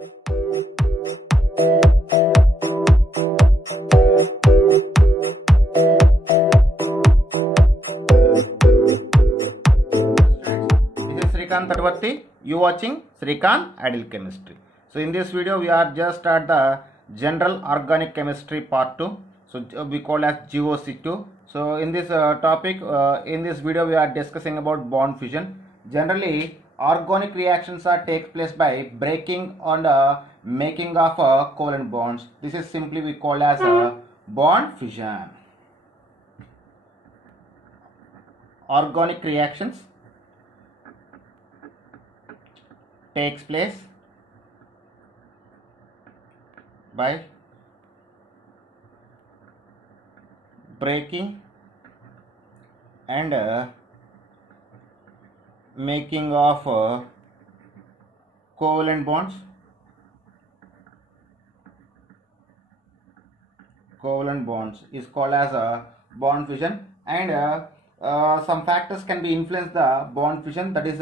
Srikanth Tadvarti, you watching Srikanth Ideal Chemistry. So in this video we are just at the general organic chemistry part 2. So we call as GOC2. So in this topic, in this video we are discussing about bond fusion. Generally organic reactions are take place by breaking and making of covalent bonds. This is simply we call as bond fusion. Organic reactions takes place by breaking and making of covalent bonds. Covalent bonds is called as a bond fusion, and some factors can be influence the bond fusion, that is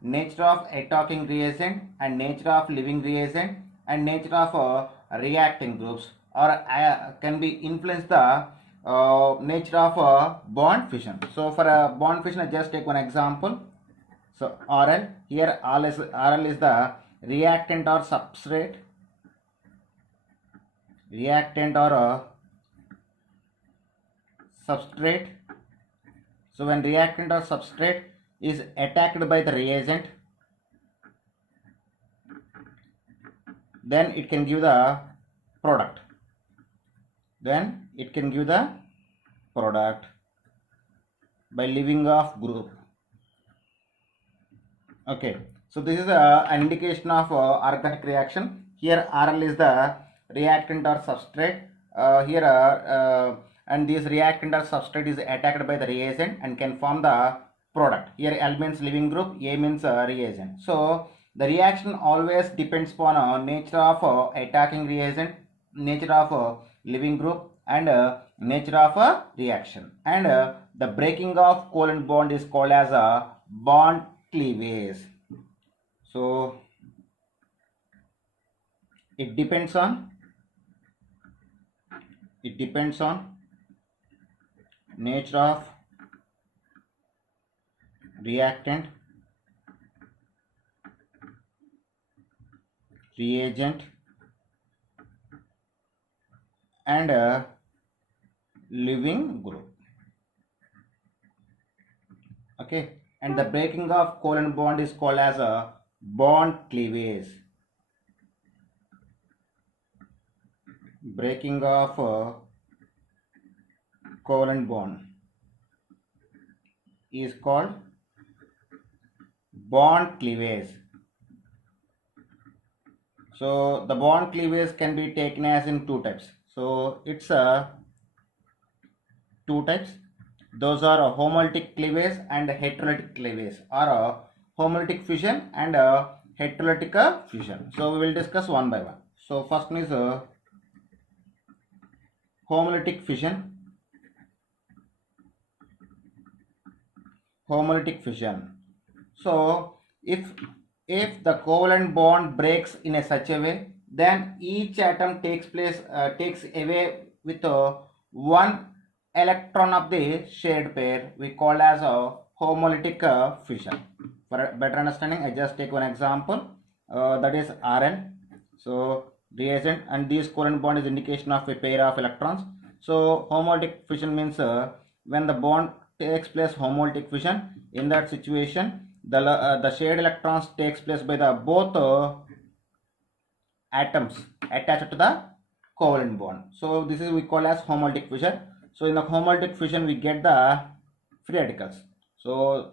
nature of attacking reagent and nature of living reagent and nature of reacting groups, or can be influence the nature of bond fission. So for a bond fission, I just take one example. So RL, here RL is the reactant or substrate, substrate. So when reactant or substrate is attacked by the reagent, then it can give the product. By leaving of group. Okay, so this is an indication of organic reaction. Here RL is the reactant or substrate. And this reactant or substrate is attacked by the reagent and can form the product. Here L means living group, A means reagent. So the reaction always depends upon nature of attacking reagent, nature of living group, and nature of reaction. And the breaking of covalent bond is called as a bond cleavage. So it depends on nature of reactant, reagent, and living group. Okay, and the breaking of covalent bond is called as a bond cleavage. Breaking of covalent bond is called bond cleavage. So the bond cleavage can be taken as in two types. So it's two types. Those are a homolytic cleavage and heterolytic cleavage, or homolytic fusion and heterolytic fusion. So we will discuss one by one. So first one is homolytic fission. So if the covalent bond breaks in such a way, then each atom takes away with one electron of the shared pair. We call as a homolytic fission. For a better understanding, I just take one example, that is RL. So reagent, and this covalent bond is indication of a pair of electrons. So homolytic fission means when the bond takes place homolytic fission, in that situation the shared electrons takes place by the both atoms attached to the covalent bond. So this is we call as homolytic fission. So in the homolytic fission we get the free radicals. So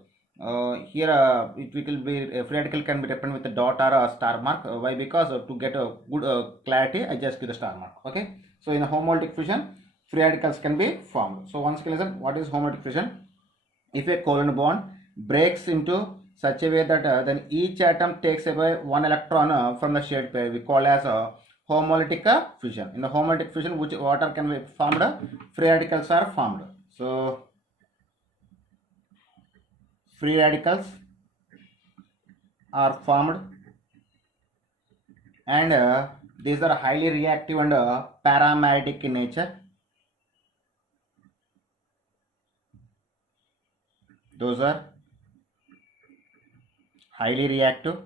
here it will be free radical can be represented with a dot or a star mark. Why? Because to get a good clarity, I just give the star mark. Okay. So in a homolytic fission, free radicals can be formed. So once again, listen, what is homolytic fission? If a covalent bond breaks into such a way that then each atom takes away one electron from the shared pair, we call as a homolytic fission. In the homolytic fission, which water can be formed, free radicals are formed. So free radicals are formed and these are highly reactive and paramagnetic in nature. Those are highly reactive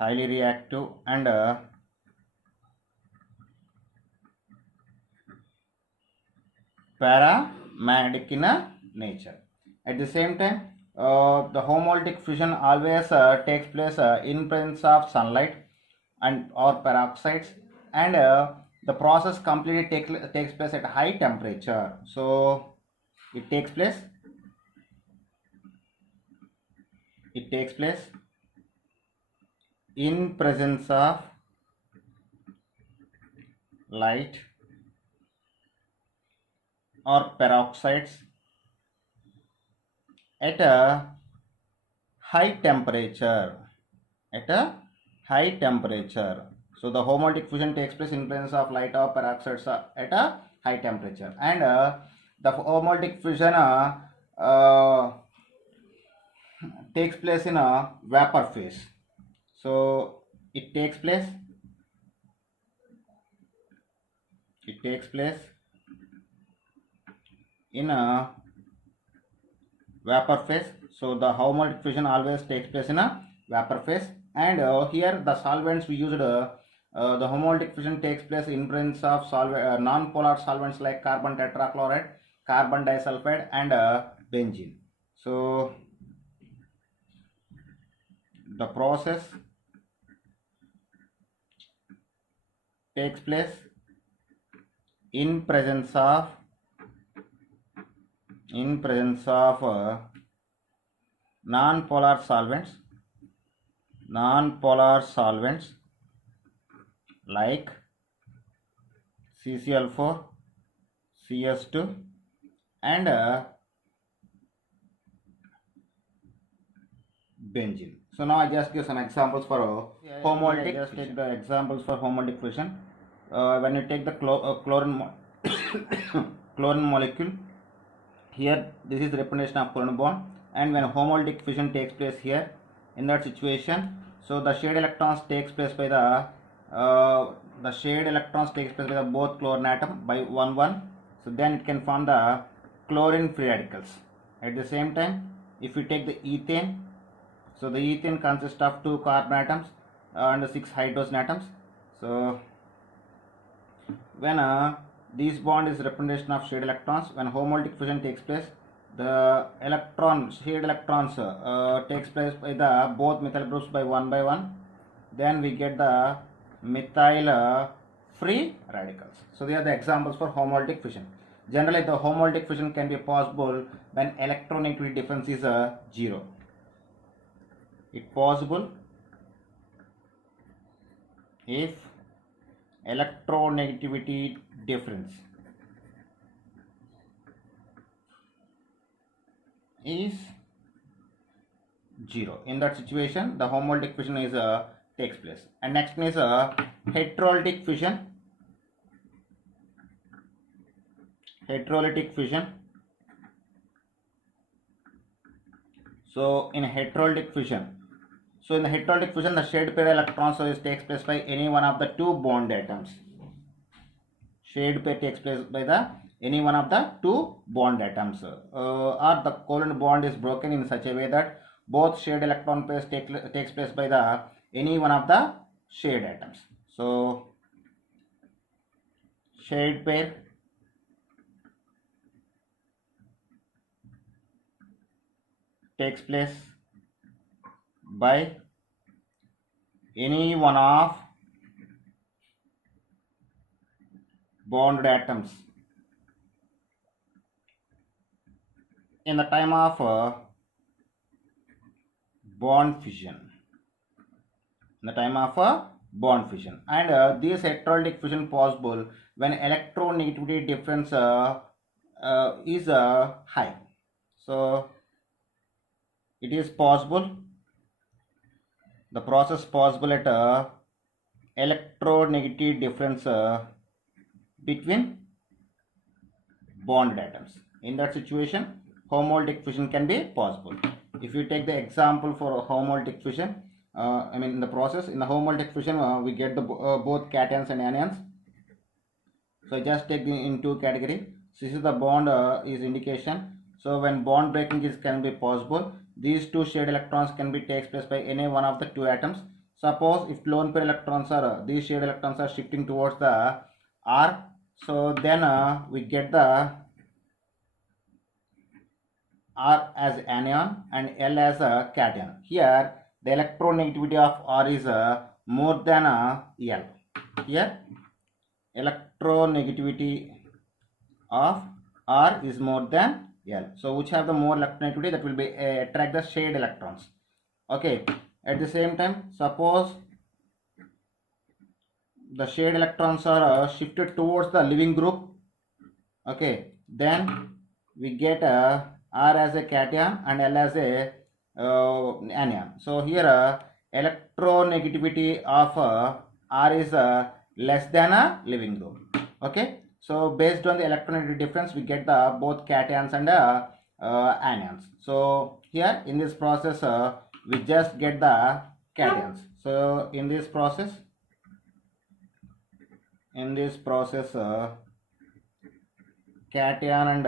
and paramagnetic in nature. At the same time, the homolytic fusion always takes place in presence of sunlight and or peroxides, and the process completely takes place at high temperature. So it takes place in presence of light or peroxides at a high temperature. So the homolytic fusion takes place in presence of light or peroxides at a high temperature, and the homolytic fusion takes place in a vapor phase. So it takes place in a vapor phase. So the homolytic fusion always takes place in a vapor phase, and here the solvents we used, the homolytic fusion takes place in presence of non-polar solvents like carbon tetrachloride, carbon disulfide, and benzene. So the process takes place in presence of non-polar solvents like CCl4, CS2, and benzene. So now I just give some examples for homolytic. Just take the examples for homolytic fusion. When you take the chlorine molecule, here this is the representation of chlorine bond, and when homolytic fusion takes place here, in that situation, so the shared electrons takes place by the both chlorine atom by 1 1. So then it can form the chlorine free radicals. At the same time, if you take the ethane, so the ethane consists of 2 carbon atoms and 6 hydrogen atoms. So when this bond is representation of shared electrons, when homolytic fusion takes place, the shared electrons takes place by the both methyl groups by 1 by 1. Then we get the methyl free radicals. So they are the examples for homolytic fusion. Generally, the homolytic fusion can be possible when electronegativity difference is 0. It's possible if electronegativity difference is 0. In that situation, the homolytic fusion is takes place. And next is heterolytic fusion. So in heterolytic fusion, the shared pair electrons takes place by any one of the 2 bond atoms. Shared pair takes place by any one of the 2 bond atoms, or the covalent bond is broken in such a way that both shared electron pairs takes place by any one of the shared atoms. So shared pair takes place by any one of bonded atoms in the time of bond fusion. And this heterolytic fusion possible when electronegativity difference is high. So it is possible, the process possible at electronegativity difference between bonded atoms. In that situation, homolytic fusion can be possible. If you take the example for homolytic fusion, in the process, in the homolytic fusion, we get the both cations and anions. So just take in two category. This is the bond is indication. So when bond breaking can be possible, these two shared electrons can be takes place by any one of the two atoms. Suppose if lone pair electrons are these shared electrons are shifting towards the R, so then we get the R as anion and L as a cation. Here the electronegativity of R is more than L. Here electronegativity of R is more than L. So which have the more electronegativity, that will be attract the shared electrons. Okay. At the same time, suppose the shared electrons are shifted towards the leaving group. Okay. Then we get R as a cation and L as a anion. So here electronegativity of R is less than a leaving group. Okay. So based on the electronegativity difference, we get the both cations and anions. So here in this process, we just get the cations. So in this process, cation and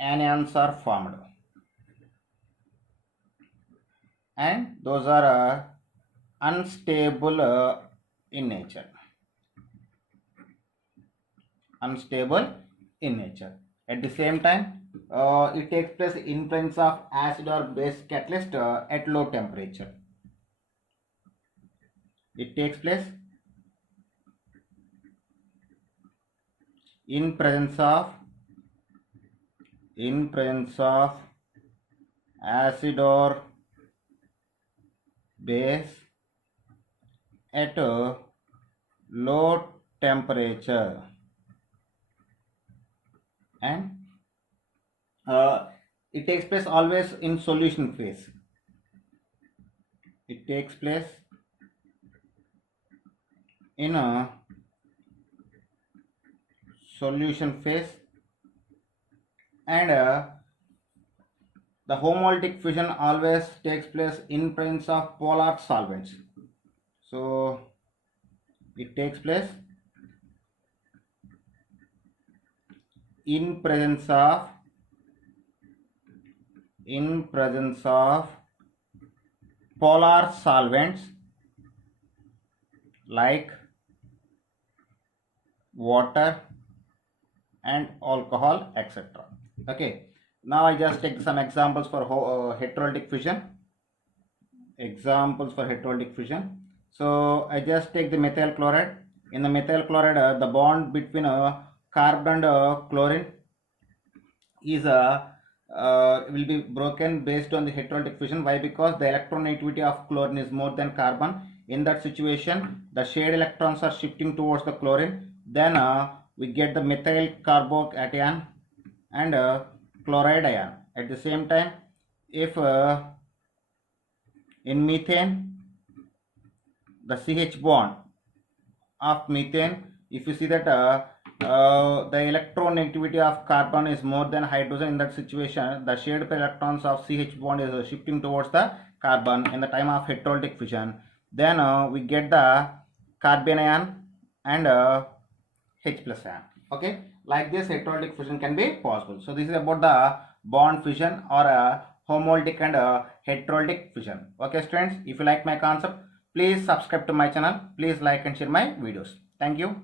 anions are formed, and those are unstable in nature. Unstable in nature. At the same time, it takes place in presence of acid or base catalyst at low temperature. It takes place in presence of acid or base at low temperature, and it takes place always in solution phase. It takes place in a solution phase, and the homolytic fusion always takes place in presence of polar solvents. So it takes place in presence of polar solvents like water and alcohol, etc. Okay. Now I just take some examples for heterolytic fusion. So I just take the methyl chloride. In the methyl chloride, the bond between carbon and chlorine is will be broken based on the heterolytic fusion. Why? Because the electronegativity of chlorine is more than carbon. In that situation, the shared electrons are shifting towards the chlorine. Then we get the methyl carbocation and chloride ion. At the same time, if in methane, the CH bond of methane, if you see that the electronegativity of carbon is more than hydrogen, in that situation the shared pair electrons of CH bond is shifting towards the carbon in the time of heterolytic fusion. Then we get the carbon ion and H plus ion. Okay, like this heterolytic fusion can be possible. So this is about the bond fusion or homolytic and heterolytic fusion. Okay students, if you like my concept, please subscribe to my channel. Please like and share my videos. Thank you.